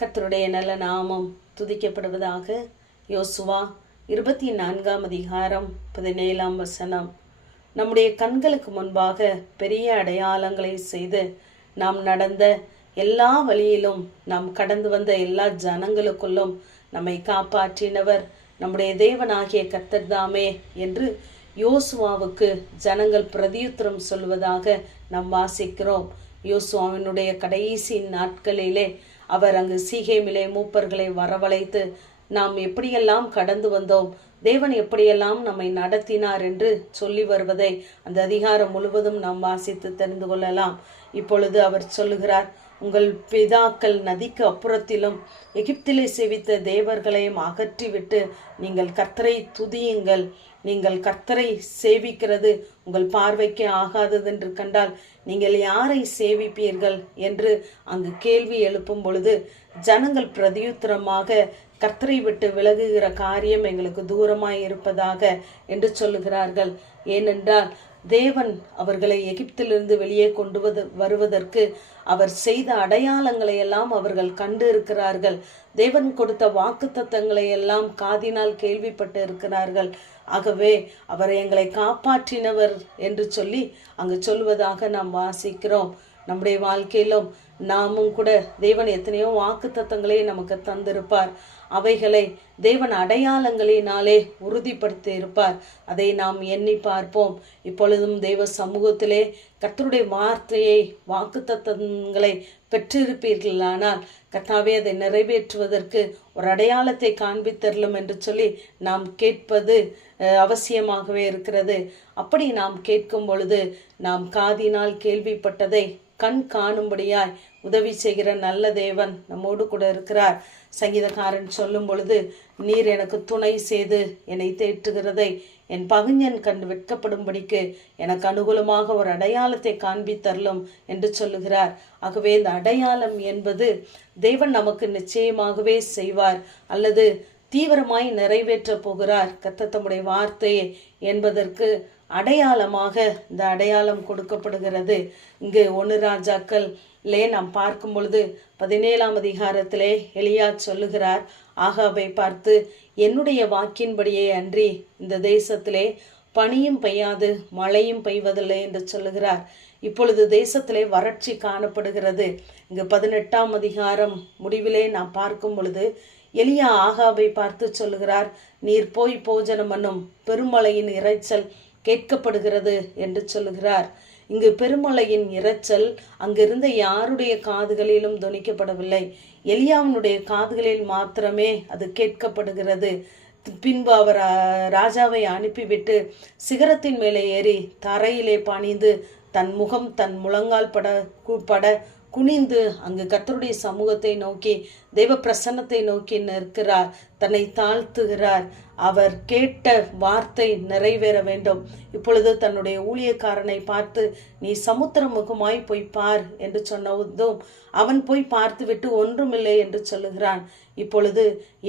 கர்த்தருடைய நல்ல நாமம் துதிக்கப்படுவதாக. யோசுவா 24ஆம் அதிகாரம் 17ஆம் வசனம். நம்முடைய கண்களுக்கு முன்பாக பெரிய அடையாளங்களை செய்து நாம் நடந்த எல்லா வழியிலும் நாம் கடந்து வந்த எல்லா ஜனங்களுக்குள்ளும் நம்மை காப்பாற்றினவர் நம்முடைய தேவனாகிய கர்த்தர் தாமே என்று யோசுவாவுக்கு ஜனங்கள் பிரதியுத்தரம் சொல்வதாக நாம் வாசிக்கிறோம். யோசுவாவினுடைய கடைசி நாட்களிலே அவர் அங்கு சீகேமிலே மூப்பர்களை வரவழைத்து நாம் எப்படியெல்லாம் கடந்து வந்தோம், தேவன் எப்படியெல்லாம் நம்மை நடத்தினார் என்று சொல்லி வருவதை அந்த அதிகாரம் முழுவதும் நாம் வாசித்து தெரிந்து கொள்ளலாம். இப்பொழுது அவர் சொல்லுகிறார், உங்கள் பிதாக்கள் நதிக்கு அப்புறத்திலும் எகிப்திலே சேவித்த தேவர்களையும் அகற்றிவிட்டு நீங்கள் கர்த்தரை துதியுங்கள். நீங்கள் கர்த்தரை சேவிக்கிறது உங்கள் பார்வைக்கு ஆகாதது என்று கண்டால் நீங்கள் யாரை சேவிப்பீர்கள் என்று அங்கு கேள்வி எழுப்பும் பொழுது ஜனங்கள் பிரதியுத்தரமாக கர்த்தரை விட்டு விலகுகிற காரியம் எங்களுக்கு தூரமாய் இருப்பதாக என்று சொல்லுகிறார்கள். ஏனென்றால் தேவன் அவர்களை எகிப்திலிருந்து வெளியே கொண்டு வருவதற்கு அவர் செய்த அடையாளங்களை எல்லாம் அவர்கள் கண்டு இருக்கிறார்கள். தேவன் கொடுத்த வாக்குத்தத்தங்களை எல்லாம் காதினால் கேள்விப்பட்டு இருக்கிறார்கள். ஆகவே அவர் எங்களை காப்பாற்றினவர் என்று சொல்லி அங்கு சொல்வதாக நாம் வாசிக்கிறோம். நம்முடைய வாழ்க்கையிலும் நாமும் கூட தேவன் எத்தனையோ வாக்குத்தத்தங்களை நமக்கு தந்திருப்பார். அவைகளை தேவன் அடையாளங்களினாலே உறுதிப்படுத்தி இருப்பார். அதை நாம் எண்ணி பார்ப்போம். இப்பொழுதும் தேவ சமூகத்திலே கர்த்தருடைய வார்த்தையை வாக்குத்தத்தங்களை பெற்றிருப்பீர்களானால் கர்த்தாவே அதை நிறைவேற்றுவதற்கு ஒரு அடையாளத்தை காண்பித்தரலும் என்று சொல்லி நாம் கேட்பது அவசியமாகவே இருக்கிறது. அப்படி நாம் கேட்கும் பொழுது நாம் காதினால் கேள்விப்பட்டதை கண் காணும்படியாய் உதவி செய்கிற நல்ல தேவன் நம்மோடு கூட இருக்கிறார். சங்கீதக்காரன் சொல்லும் பொழுது, நீர் எனக்கு துணை செய்து என்னை தேற்றுகிறதை என் பகுஞன் கண்டு வெட்கப்படும்படிக்கு எனக்கு அனுகூலமாக ஒரு அடையாளத்தை காண்பித்தரலும் என்று சொல்லுகிறார். ஆகவே இந்த அடையாளம் என்பது தேவன் நமக்கு நிச்சயமாகவே செய்வார் அல்லது தீவிரமாய் நிறைவேற்ற போகிறார் கர்த்தர் தம்முடைய வார்த்தையை என்பதற்கு அடையாளமாக இந்த அடையாளம் கொடுக்கப்படுகிறது. இங்கு 1 ராஜாக்கள்லே நாம் பார்க்கும் பொழுது 17ஆம் அதிகாரத்திலே எலியா சொல்லுகிறார், ஆகாபை பார்த்து, என்னுடைய வாக்கின்படியே அன்றி இந்த தேசத்திலே பனியும் பெய்யாது மழையும் பெய்வதில்லை என்று சொல்லுகிறார். இப்பொழுது தேசத்திலே வறட்சி காணப்படுகிறது. இங்கு 18ஆம் அதிகாரம் முடிவிலே நாம் பார்க்கும் பொழுது எலியா ஆகாபை பார்த்து சொல்லுகிறார், நீர் போய் போஜனம் பண்ணும், பெருமழையின் இரைச்சல் கேட்கப்படுகிறது என்று சொல்லுகிறார். இங்கு பெருமழையின் இரைச்சல் அங்கிருந்த யாருடைய காதுகளிலும் தொனிக்கப்படவில்லை, எலியாவினுடைய காதுகளில் மாத்திரமே அது கேட்கப்படுகிறது. பின்பு அவர் ராஜாவை அனுப்பிவிட்டு சிகரத்தின் மேலே ஏறி தரையிலே பணிந்து தன் முகம் தன் முழங்கால் பட குனிந்து அங்கு கர்த்தருடைய சமூகத்தை நோக்கி தெய்வ பிரசன்னத்தை நோக்கி நிற்கிறார், தன்னை தாழ்த்துகிறார். அவர் கேட்ட வார்த்தை நிறைவேற வேண்டும். இப்பொழுது தன்னுடைய ஊழியக்காரனை பார்த்து, நீ சமுத்திர முகமாய் போய் பார் என்று சொன்னதும் அவன் போய் பார்த்துவிட்டு ஒன்றுமில்லை என்று சொல்லுகிறான். இப்பொழுது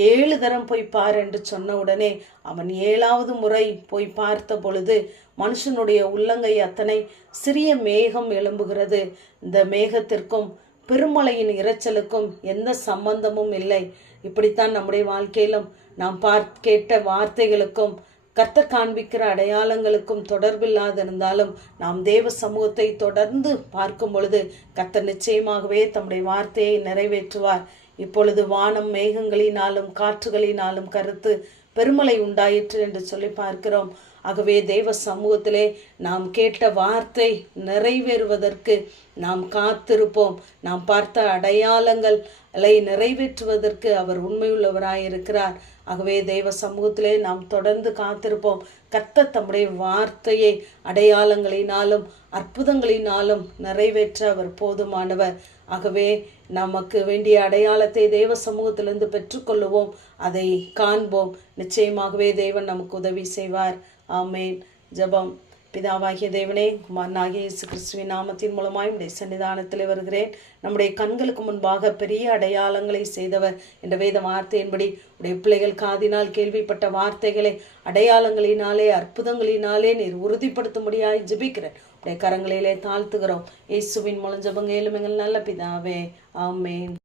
7 தரம் போய் பார் என்று சொன்ன உடனே அவன் 7வது முறை போய் பார்த்த பொழுது மனுஷனுடைய உள்ளங்கை அத்தனை சிறிய மேகம் எழும்புகிறது. இந்த மேகத்திற்கும் பெருமழையின் இரைச்சலுக்கும் எந்த சம்பந்தமும் இல்லை. இப்படித்தான் நம்முடைய வாழ்க்கையிலும் நாம் கேட்ட வார்த்தைகளுக்கும் கர்த்தர் காண்பிக்கிற அடையாளங்களுக்கும் தொடர்பில்லாதிருந்தாலும் நாம் தேவ சமூகத்தை தொடர்ந்து பார்க்கும் பொழுது கர்த்தர் நிச்சயமாகவே தம்முடைய வார்த்தையை நிறைவேற்றுவார். இப்பொழுது வானம் மேகங்களினாலும் காற்றுகளினாலும் கருத்து பெருமழை உண்டாயிற்று என்று சொல்லி பார்க்கிறோம். ஆகவே தேவ சமூகத்திலே நாம் கேட்ட வார்த்தை நிறைவேறுவதற்கு நாம் காத்திருப்போம். நாம் பார்த்த அடையாளங்களை நிறைவேற்றுவதற்கு அவர் உண்மையுள்ளவராயிருக்கிறார். ஆகவே தேவ சமூகத்திலே நாம் தொடர்ந்து காத்திருப்போம். கர்த்தர் தம்முடைய வார்த்தையை அடையாளங்களினாலும் அற்புதங்களினாலும் நிறைவேற்ற அவர் போதுமானவர். ஆகவே நமக்கு வேண்டிய அடையாளத்தை தேவ சமூகத்திலிருந்து பெற்றுக்கொள்ளுவோம், அதை காண்போம். நிச்சயமாகவே தேவன் நமக்கு உதவி செய்வார். ஆமேன். ஜெபம். பிதாவாகிய தேவனே, குமாரனாகிய இயேசு கிறிஸ்துவின் நாமத்தின் மூலமாய் உடைய சன்னிதானத்தில் வருகிறேன். நம்முடைய கண்களுக்கு முன்பாக பெரிய அடையாளங்களை செய்தவர் என்ற வேத வார்த்தையின்படி உடைய பிள்ளைகள் காதினால் கேள்விப்பட்ட வார்த்தைகளை அடையாளங்களினாலே அற்புதங்களினாலே நீர் உறுதிப்படுத்தும்படியாய் ஜெபிக்கிறேன். உடைய கரங்களிலே தாழ்த்துகிறோம். இயேசுவின் மூலம் ஜெபங்க ஏழும் எங்கள் நல்ல பிதாவே. ஆமேன்.